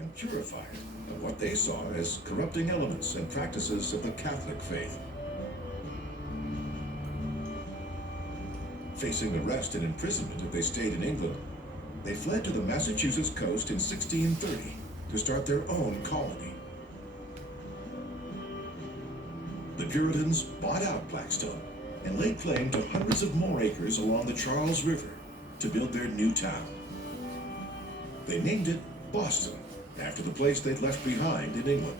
and purify it of what they saw as corrupting elements and practices of the Catholic faith. Facing arrest and imprisonment if they stayed in England, they fled to the Massachusetts coast in 1630 to start their own colony. The Puritans bought out Blackstone and laid claim to hundreds of more acres along the Charles River to build their new town. They named it Boston, after the place they'd left behind in England.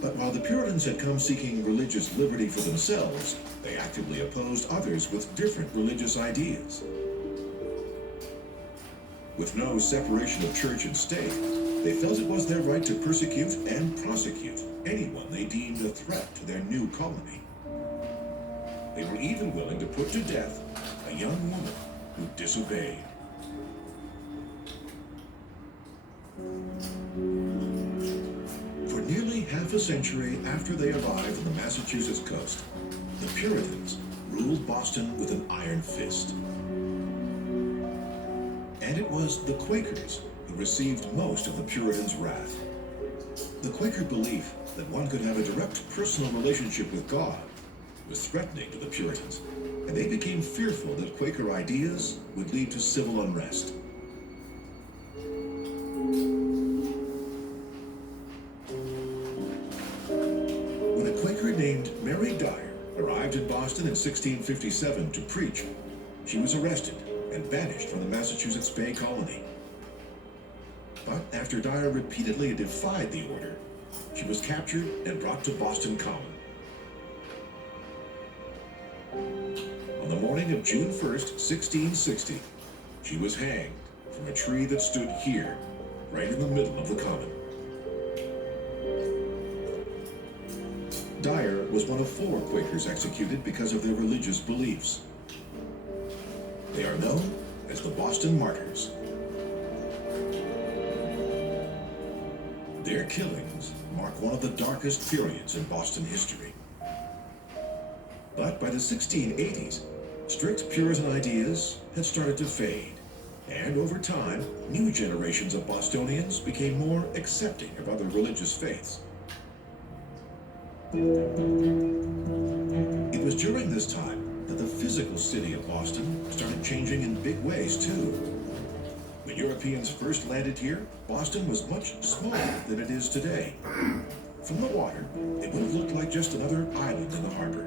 But while the Puritans had come seeking religious liberty for themselves, they actively opposed others with different religious ideas. With no separation of church and state, they felt it was their right to persecute and prosecute anyone they deemed a threat to their new colony. They were even willing to put to death a young woman who disobeyed. For nearly half a century after they arrived on the Massachusetts coast, the Puritans ruled Boston with an iron fist. And it was the Quakers who received most of the Puritans' wrath. The Quaker belief that one could have a direct personal relationship with God was threatening to the Puritans, and they became fearful that Quaker ideas would lead to civil unrest. When a Quaker named Mary Dyer arrived in Boston in 1657 to preach, she was arrested and banished from the Massachusetts Bay Colony. But after Dyer repeatedly defied the order, she was captured and brought to Boston Common. On the morning of June 1st, 1660, she was hanged from a tree that stood here, right in the middle of the Common. Dyer was one of 4 Quakers executed because of their religious beliefs. They are known as the Boston Martyrs. Their killings mark one of the darkest periods in Boston history. But by the 1680s, strict Puritan ideas had started to fade, and over time, new generations of Bostonians became more accepting of other religious faiths. It was during this time that the physical city of Boston started changing in big ways too. When Europeans first landed here, Boston was much smaller than it is today. From the water, it would have looked like just another island in the harbor.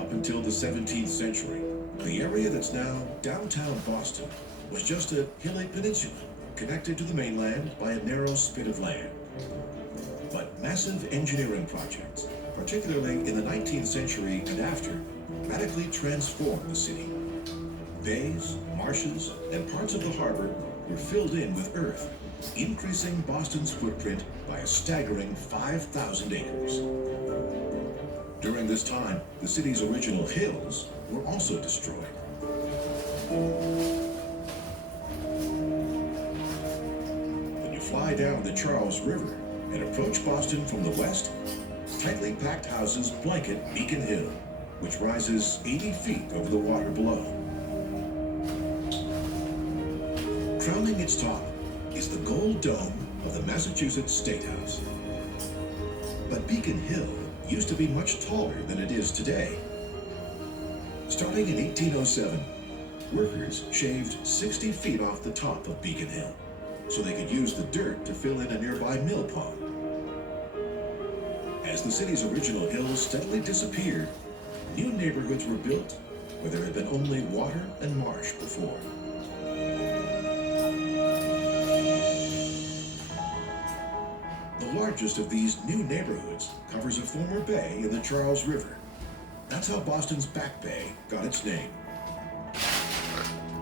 Up until the 17th century, the area that's now downtown Boston was just a hilly peninsula connected to the mainland by a narrow spit of land. But massive engineering projects, particularly in the 19th century and after, radically transformed the city. Bays, marshes, and parts of the harbor were filled in with earth, increasing Boston's footprint by a staggering 5,000 acres. During this time, the city's original hills were also destroyed. When you fly down the Charles River and approach Boston from the west, tightly packed houses blanket Beacon Hill, which rises 80 feet over the water below. Crowning its top is the gold dome of the Massachusetts State House. But Beacon Hill used to be much taller than it is today. Starting in 1807, workers shaved 60 feet off the top of Beacon Hill so they could use the dirt to fill in a nearby mill pond. As the city's original hills steadily disappeared, new neighborhoods were built where there had been only water and marsh before. The largest of these new neighborhoods covers a former bay in the Charles River. That's how Boston's Back Bay got its name.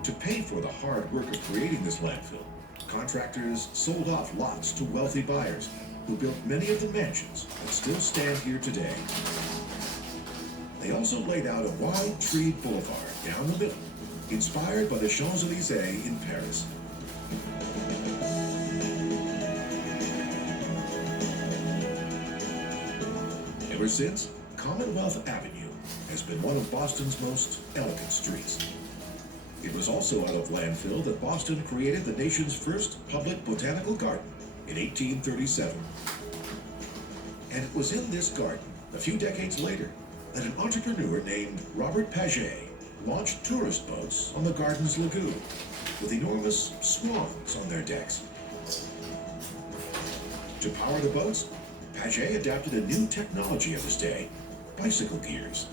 To pay for the hard work of creating this landfill, contractors sold off lots to wealthy buyers who built many of the mansions that still stand here today. They also laid out a wide treed boulevard down the middle, inspired by the Champs-Élysées in Paris. Ever since, Commonwealth Avenue has been one of Boston's most elegant streets. It was also out of landfill that Boston created the nation's first public botanical garden in 1837. And it was in this garden, a few decades later, that an entrepreneur named Robert Paget launched tourist boats on the garden's lagoon, with enormous swans on their decks. To power the boats, Paget adapted a new technology of his day, bicycle gears.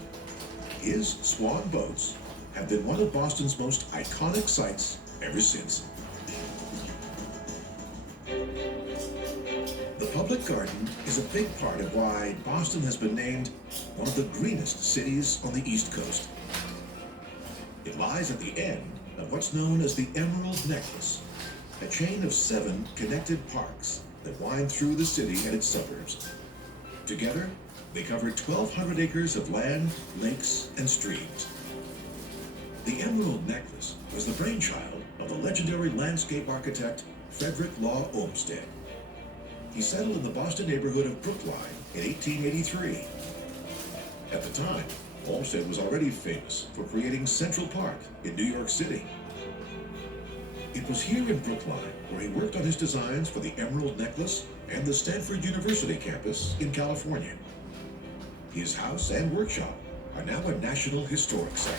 His swan boats have been one of Boston's most iconic sights ever since. The public garden is a big part of why Boston has been named one of the greenest cities on the East Coast. It lies at the end of what's known as the Emerald Necklace, a chain of 7 connected parks that wind through the city and its suburbs. Together, they cover 1,200 acres of land, lakes, and streams. The Emerald Necklace was the brainchild of the legendary landscape architect Frederick Law Olmsted. He settled in the Boston neighborhood of Brookline in 1883. At the time, Olmsted was already famous for creating Central Park in New York City. It was here in Brookline where he worked on his designs for the Emerald Necklace and the Stanford University campus in California. His house and workshop are now a National Historic Site.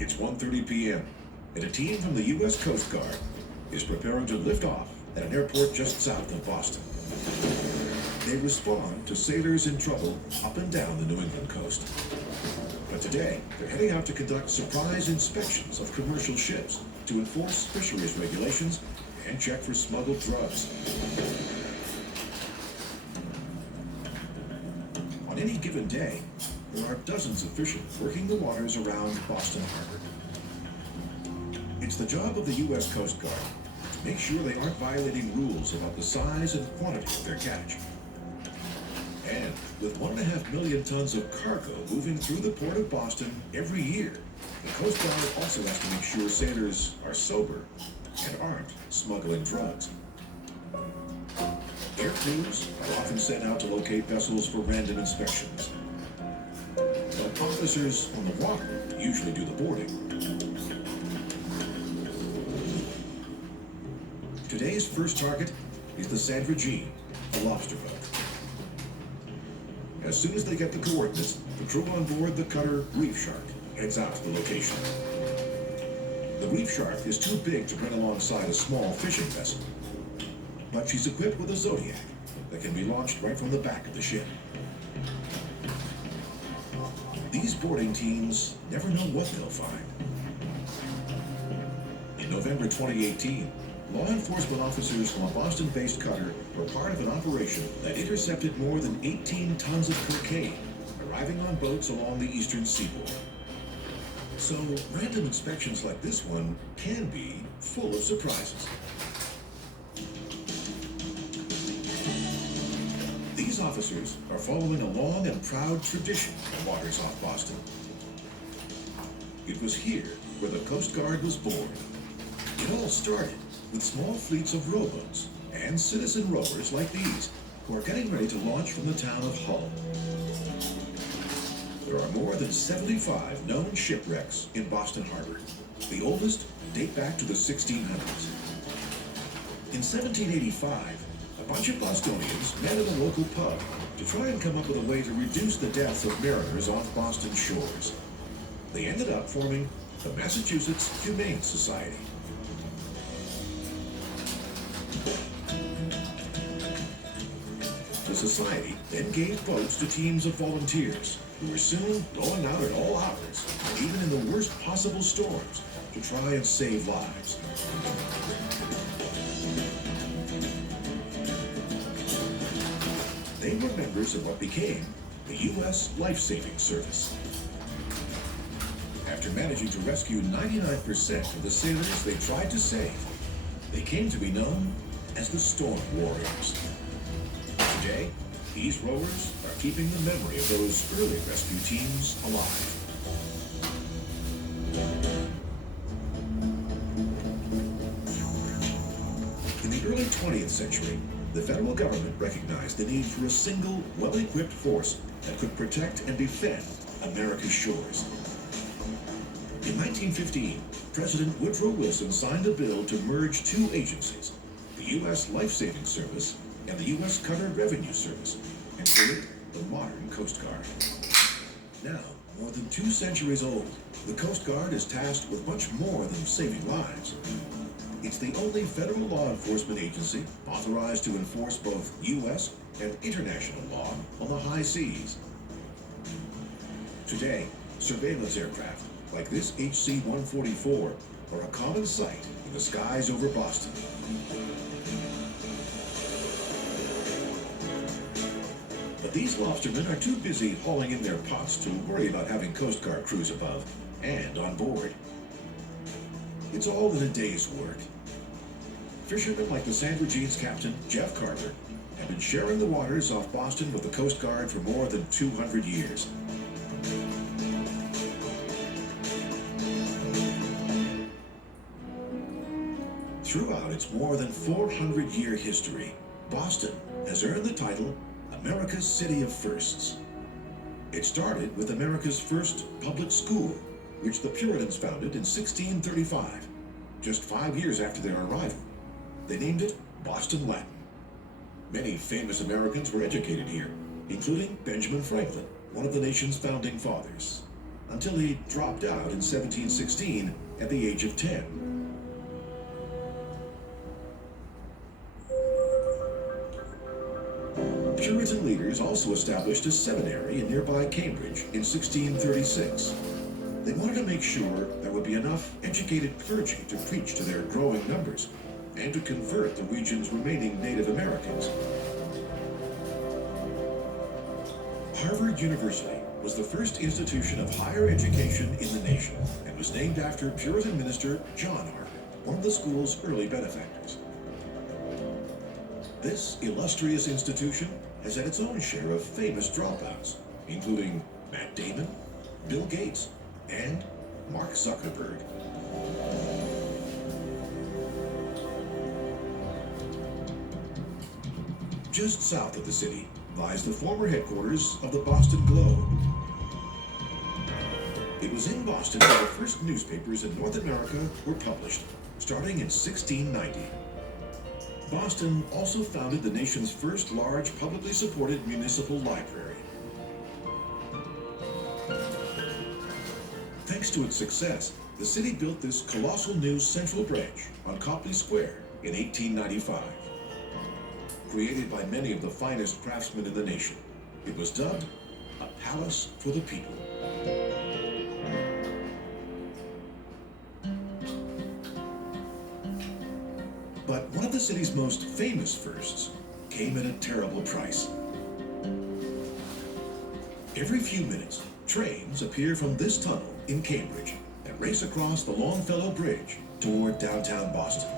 It's 1:30 p.m. and a team from the U.S. Coast Guard is preparing to lift off at an airport just south of Boston. They respond to sailors in trouble up and down the New England coast. But today, they're heading out to conduct surprise inspections of commercial ships to enforce fisheries regulations and check for smuggled drugs. On any given day, there are dozens of fishermen working the waters around Boston Harbor. It's the job of the U.S. Coast Guard to make sure they aren't violating rules about the size and quantity of their catch. And with 1.5 million tons of cargo moving through the port of Boston every year, the Coast Guard also has to make sure sailors are sober and aren't smuggling drugs. Air crews are often sent out to locate vessels for random inspections. But officers on the water usually do the boarding. Today's first target is the Sandra Jean, a lobster boat. As soon as they get the coordinates, the crew on board the cutter Reef Shark heads out to the location. The Reef Shark is too big to bring alongside a small fishing vessel, but she's equipped with a Zodiac that can be launched right from the back of the ship. These boarding teams never know what they'll find. In November 2018, law enforcement officers from a Boston-based cutter were part of an operation that intercepted more than 18 tons of cocaine arriving on boats along the eastern seaboard. So, random inspections like this one can be full of surprises. These officers are following a long and proud tradition in waters off Boston. It was here where the Coast Guard was born. It all started with small fleets of rowboats and citizen rowers like these who are getting ready to launch from the town of Hull. There are more than 75 known shipwrecks in Boston Harbor. The oldest date back to the 1600s. In 1785, a bunch of Bostonians met at a local pub to try and come up with a way to reduce the deaths of mariners off Boston shores. They ended up forming the Massachusetts Humane Society. The society then gave boats to teams of volunteers who were soon going out at all hours, even in the worst possible storms, to try and save lives. They were members of what became the U.S. Life-Saving Service. After managing to rescue 99% of the sailors they tried to save, they came to be known as the Storm Warriors. Today, these rowers are keeping the memory of those early rescue teams alive. In the early 20th century, The federal government recognized the need for a single, well-equipped force that could protect and defend America's shores. In 1915, President Woodrow Wilson signed a bill to merge two agencies, the U.S. Life Saving Service and the U.S. Cutter Revenue Service, and create the modern Coast Guard. Now, more than 2 centuries old, the Coast Guard is tasked with much more than saving lives. It's the only federal law enforcement agency authorized to enforce both U.S. and international law on the high seas. Today, surveillance aircraft like this HC-144 are a common sight in the skies over Boston. But these lobstermen are too busy hauling in their pots to worry about having Coast Guard crews above and on board. It's all in a day's work. Fishermen like the Sandra Jean's captain, Jeff Carter, have been sharing the waters off Boston with the Coast Guard for more than 200 years. Throughout its more than 400-year history, Boston has earned the title America's City of Firsts. It started with America's first public school, which the Puritans founded in 1635, just 5 years after their arrival. They named it Boston Latin. Many famous Americans were educated here, including Benjamin Franklin, one of the nation's founding fathers, until he dropped out in 1716 at the age of 10. Puritan leaders also established a seminary in nearby Cambridge in 1636. They wanted to make sure there would be enough educated clergy to preach to their growing numbers and to convert the region's remaining Native Americans. Harvard University was the first institution of higher education in the nation and was named after Puritan minister John Harvard, one of the school's early benefactors. This illustrious institution has had its own share of famous dropouts, including Matt Damon, Bill Gates, and Mark Zuckerberg. Just south of the city lies the former headquarters of the Boston Globe. It was in Boston where the first newspapers in North America were published, starting in 1690. Boston also founded the nation's first large publicly supported municipal library. Thanks to its success, the city built this colossal new central branch on Copley Square in 1895. Created by many of the finest craftsmen in the nation, it was dubbed a palace for the people. But one of the city's most famous firsts came at a terrible price. Every few minutes, trains appear from this tunnel in Cambridge and race across the Longfellow Bridge toward downtown Boston.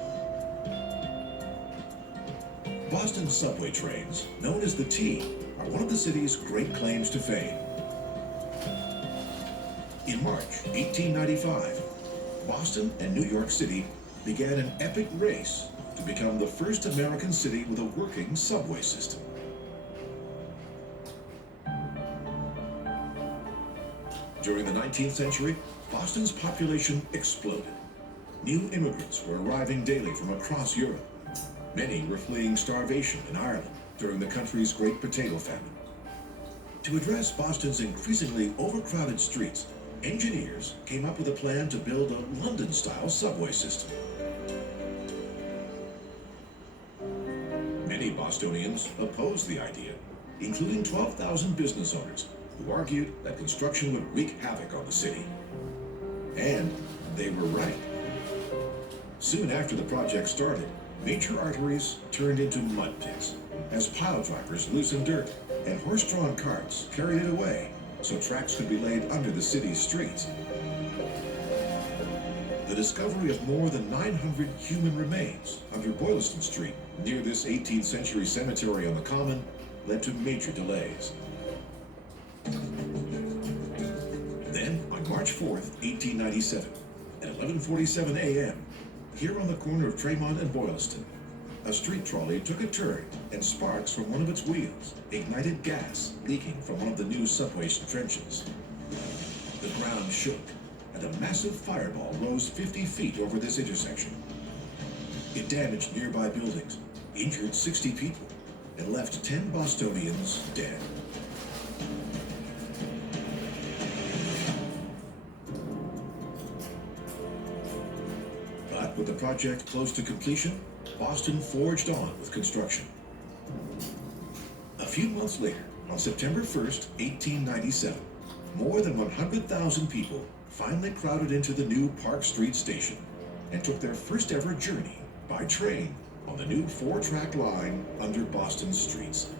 Boston's subway trains, known as the T, are one of the city's great claims to fame. In March 1895, Boston and New York City began an epic race to become the first American city with a working subway system. During the 19th century, Boston's population exploded. New immigrants were arriving daily from across Europe. Many were fleeing starvation in Ireland during the country's Great Potato Famine. To address Boston's increasingly overcrowded streets, engineers came up with a plan to build a London-style subway system. Many Bostonians opposed the idea, including 12,000 business owners who argued that construction would wreak havoc on the city. And they were right. Soon after the project started, major arteries turned into mud pits as pile drivers loosened dirt and horse-drawn carts carried it away so tracks could be laid under the city's streets. The discovery of more than 900 human remains under Boylston Street near this 18th century cemetery on the Common led to major delays. Then, on March 4th, 1897, at 11:47 a.m., here on the corner of Tremont and Boylston, a street trolley took a turn and sparks from one of its wheels ignited gas leaking from one of the new subway trenches. The ground shook, and a massive fireball rose 50 feet over this intersection. It damaged nearby buildings, injured 60 people, and left 10 Bostonians dead. But with the project close to completion, Boston forged on with construction. A few months later, on September 1st, 1897, more than 100,000 people finally crowded into the new Park Street station and took their first ever journey by train on the new 4-track line under Boston's streets.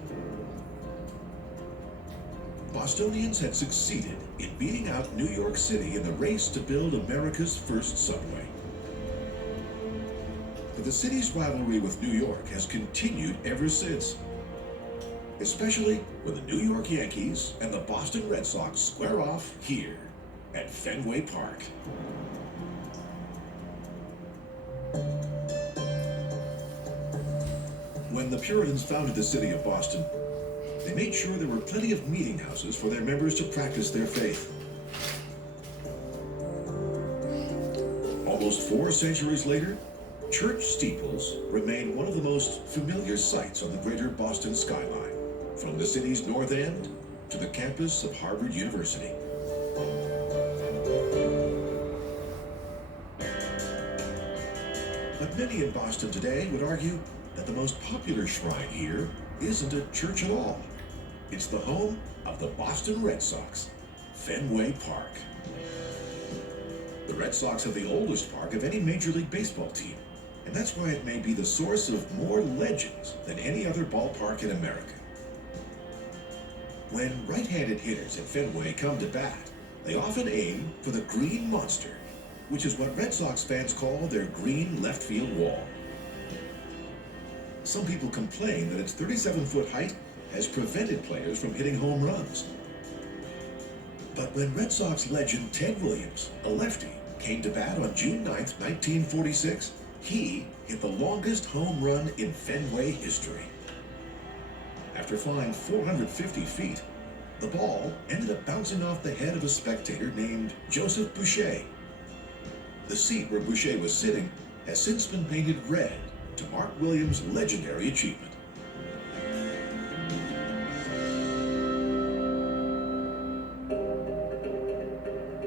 Bostonians had succeeded in beating out New York City in the race to build America's first subway. But the city's rivalry with New York has continued ever since, especially when the New York Yankees and the Boston Red Sox square off here at Fenway Park. When the Puritans founded the city of Boston, they made sure there were plenty of meeting houses for their members to practice their faith. Almost 4 centuries later, church steeples remain one of the most familiar sights on the greater Boston skyline, from the city's north end to the campus of Harvard University. But many in Boston today would argue that the most popular shrine here isn't a church at all. It's the home of the Boston Red Sox, Fenway Park. The Red Sox have the oldest park of any Major League Baseball team, and that's why it may be the source of more legends than any other ballpark in America. When right-handed hitters at Fenway come to bat, they often aim for the Green Monster, which is what Red Sox fans call their green left field wall. Some people complain that its 37-foot height has prevented players from hitting home runs. But when Red Sox legend Ted Williams, a lefty, came to bat on June 9, 1946, he hit the longest home run in Fenway history. After flying 450 feet, the ball ended up bouncing off the head of a spectator named Joseph Boucher. The seat where Boucher was sitting has since been painted red to mark Williams' legendary achievement.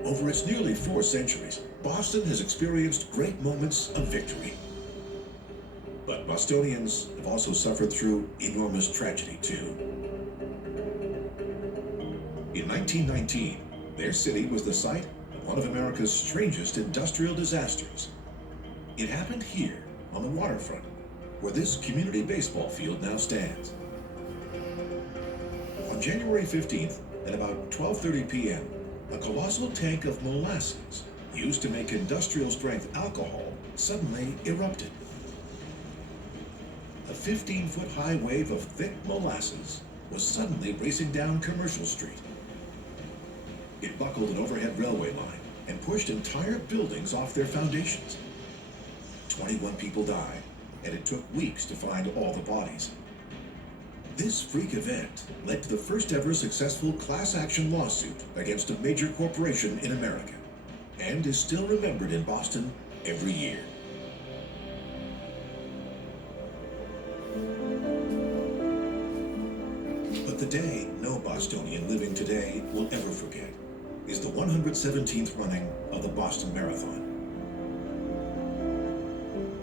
Over its nearly 4 centuries, Boston has experienced great moments of victory. But Bostonians have also suffered through enormous tragedy, too. In 1919, their city was the site of one of America's strangest industrial disasters. It happened here, on the waterfront, where this community baseball field now stands. On January 15th, at about 12:30 p.m., a colossal tank of molasses, used to make industrial-strength alcohol, suddenly erupted. A 15-foot-high wave of thick molasses was suddenly racing down Commercial Street. It buckled an overhead railway line and pushed entire buildings off their foundations. 21 people died, and it took weeks to find all the bodies. This freak event led to the first ever successful class action lawsuit against a major corporation in America, and is still remembered in Boston every year. But the day no Bostonian living today will ever forget is the 117th running of the Boston Marathon.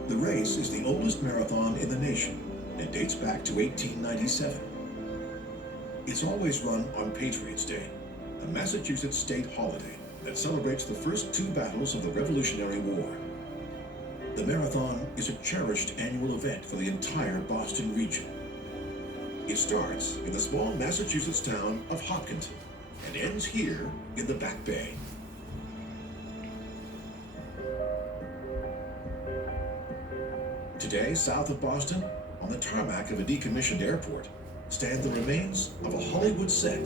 The race is the oldest marathon in the nation and dates back to 1897. It's always run on Patriots' Day, a Massachusetts state holiday that celebrates the first 2 battles of the Revolutionary War. The marathon is a cherished annual event for the entire Boston region. It starts in the small Massachusetts town of Hopkinton and ends here in the Back Bay. Today, south of Boston, on the tarmac of a decommissioned airport, stand the remains of a Hollywood set.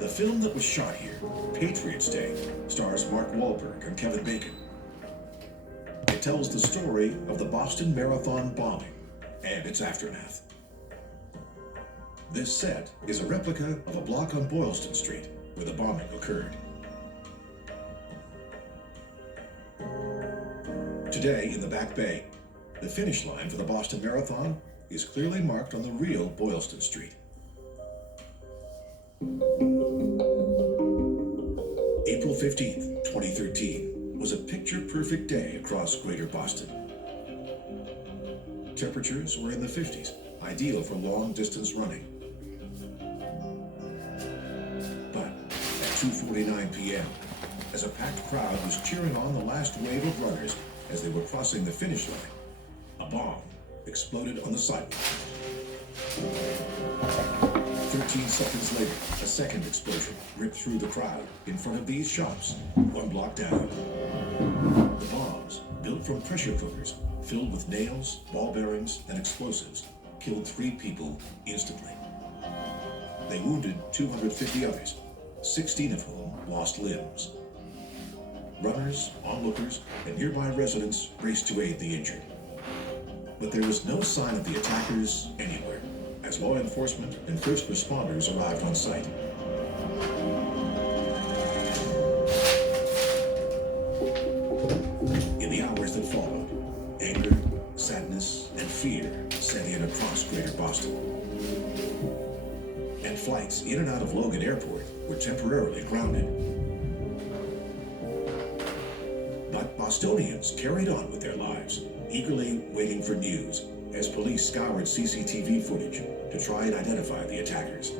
The film that was shot here, Patriots' Day, stars Mark Wahlberg and Kevin Bacon. It that tells the story of the Boston Marathon bombing and its aftermath. This set is a replica of a block on Boylston Street where the bombing occurred. Today, in the Back Bay, the finish line for the Boston Marathon is clearly marked on the real Boylston Street. April 15th, 2013 was a picture-perfect day across Greater Boston. Temperatures were in the 50s, ideal for long-distance running. But at 2:49 p.m., as a packed crowd was cheering on the last wave of runners as they were crossing the finish line, a bomb exploded on the sidewalk. 13 seconds later, a second explosion ripped through the crowd in front of these shops, 1 block down. The bombs, built from pressure cookers, filled with nails, ball bearings, and explosives, killed 3 people instantly. They wounded 250 others, 16 of whom lost limbs. Runners, onlookers, and nearby residents raced to aid the injured. But there was no sign of the attackers anywhere, as law enforcement and first responders arrived on site. In the hours that followed, anger, sadness, and fear set in across Greater Boston. And flights in and out of Logan Airport were temporarily grounded. But Bostonians carried on with their lives, eagerly waiting for news as police scoured CCTV footage to try and identify the attackers.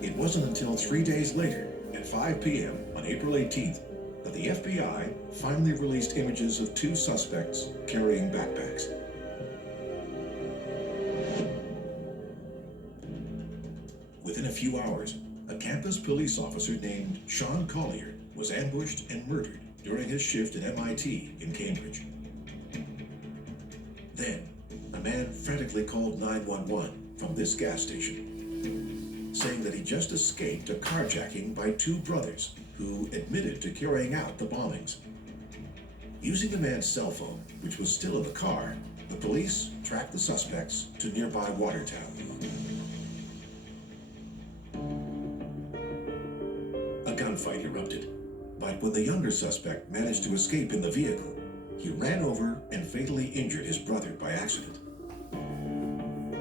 It wasn't until 3 days later, at 5 p.m. on April 18th, that the FBI finally released images of 2 suspects carrying backpacks. Within a few hours, a campus police officer named Sean Collier was ambushed and murdered during his shift at MIT in Cambridge. Then, a man frantically called 911 from this gas station, saying that he just escaped a carjacking by 2 brothers who admitted to carrying out the bombings. Using the man's cell phone, which was still in the car, the police tracked the suspects to nearby Watertown. A gunfight erupted, but when the younger suspect managed to escape in the vehicle, he ran over and fatally injured his brother by accident.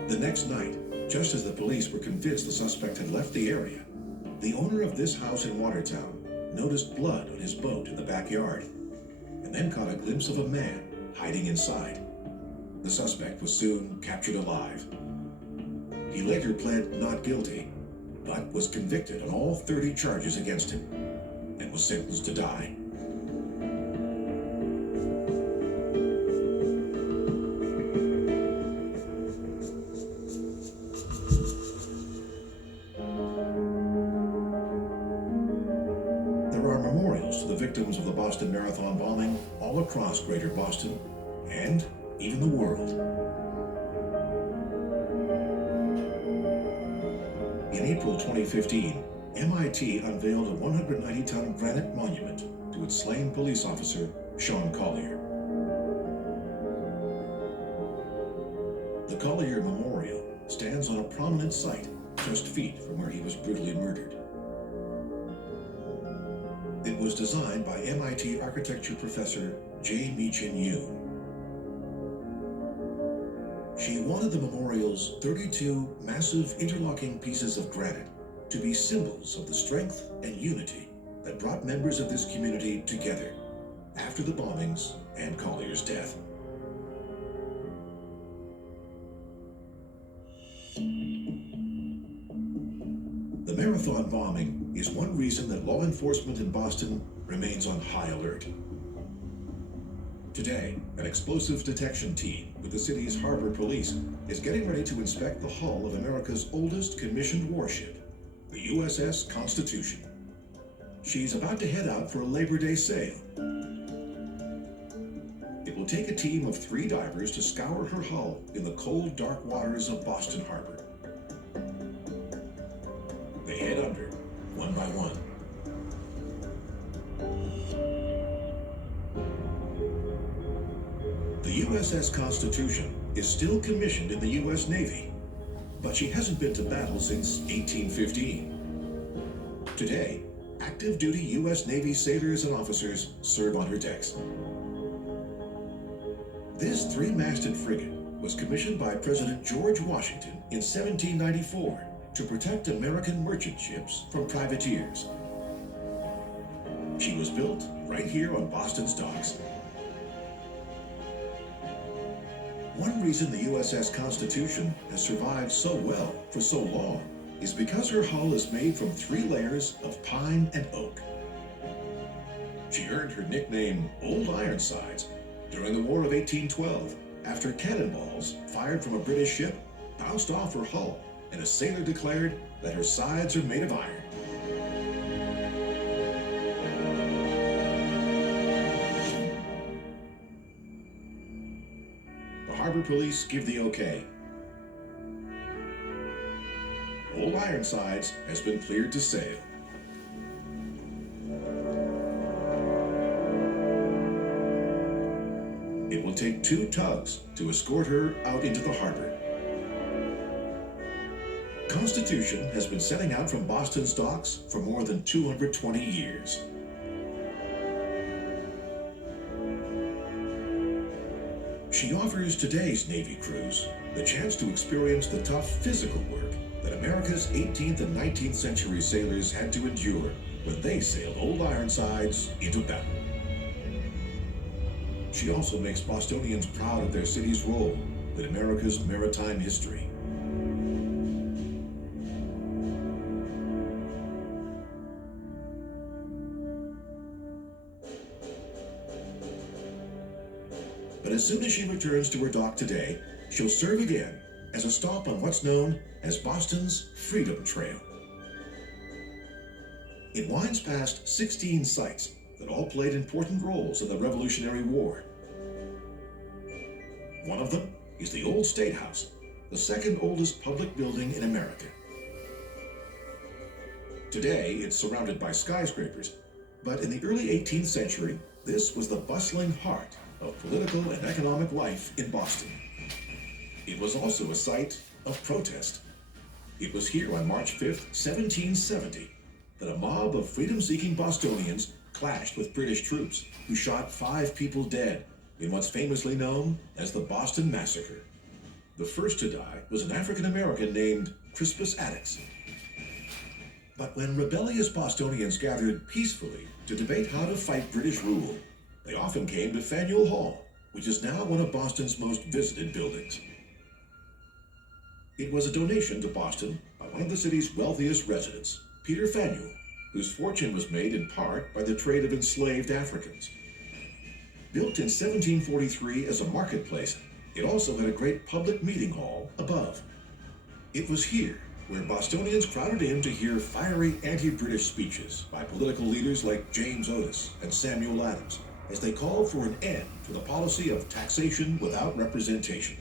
The next night, just as the police were convinced the suspect had left the area, the owner of this house in Watertown noticed blood on his boat in the backyard, and then caught a glimpse of a man hiding inside. The suspect was soon captured alive. He later pled not guilty, but was convicted on all 30 charges against him, and was sentenced to die. There are memorials to the victims of the Boston Marathon bombing all across Greater Boston, and even the world. In April 2015, MIT unveiled a 190-ton granite monument to its slain police officer, Sean Collier. The Collier Memorial stands on a prominent site just feet from where he was brutally murdered. It was designed by MIT architecture professor J. Meechin Yoon. She wanted the memorial's 32 massive interlocking pieces of granite to be symbols of the strength and unity that brought members of this community together after the bombings and Collier's death. The marathon bombing is one reason that law enforcement in Boston remains on high alert. Today, an explosives detection team with the city's harbor police is getting ready to inspect the hull of America's oldest commissioned warship, the USS Constitution. She's about to head out for a Labor Day sail. It will take a team of 3 divers to scour her hull in the cold, dark waters of Boston Harbor. They head under, one by one. The USS Constitution is still commissioned in the U.S. Navy, but she hasn't been to battle since 1815. Today, active duty U.S. Navy sailors and officers serve on her decks. This three-masted frigate was commissioned by President George Washington in 1794 to protect American merchant ships from privateers. She was built right here on Boston's docks. One reason the USS Constitution has survived so well for so long is because her hull is made from 3 layers of pine and oak. She earned her nickname Old Ironsides during the War of 1812 after cannonballs fired from a British ship bounced off her hull and a sailor declared that her sides are made of iron. The Harbor Police give the okay. Old Ironsides has been cleared to sail. It will take 2 tugs to escort her out into the harbor. Constitution has been setting out from Boston's docks for more than 220 years. She offers today's Navy crews the chance to experience the tough physical work that America's 18th and 19th century sailors had to endure when they sailed Old Ironsides into battle. She also makes Bostonians proud of their city's role in America's maritime history. But as soon as she returns to her dock today, she'll serve again as a stop on what's known as Boston's Freedom Trail. It winds past 16 sites that all played important roles in the Revolutionary War. One of them is the Old State House, the second oldest public building in America. Today, it's surrounded by skyscrapers, but in the early 18th century, this was the bustling heart of political and economic life in Boston. It was also a site of protest. It was here on March 5th, 1770, that a mob of freedom-seeking Bostonians clashed with British troops who shot 5 people dead in what's famously known as the Boston Massacre. The first to die was an African-American named Crispus Attucks. But when rebellious Bostonians gathered peacefully to debate how to fight British rule, they often came to Faneuil Hall, which is now one of Boston's most visited buildings. It was a donation to Boston by one of the city's wealthiest residents, Peter Faneuil, whose fortune was made in part by the trade of enslaved Africans. Built in 1743 as a marketplace, it also had a great public meeting hall above. It was here where Bostonians crowded in to hear fiery anti-British speeches by political leaders like James Otis and Samuel Adams, as they called for an end to the policy of taxation without representation.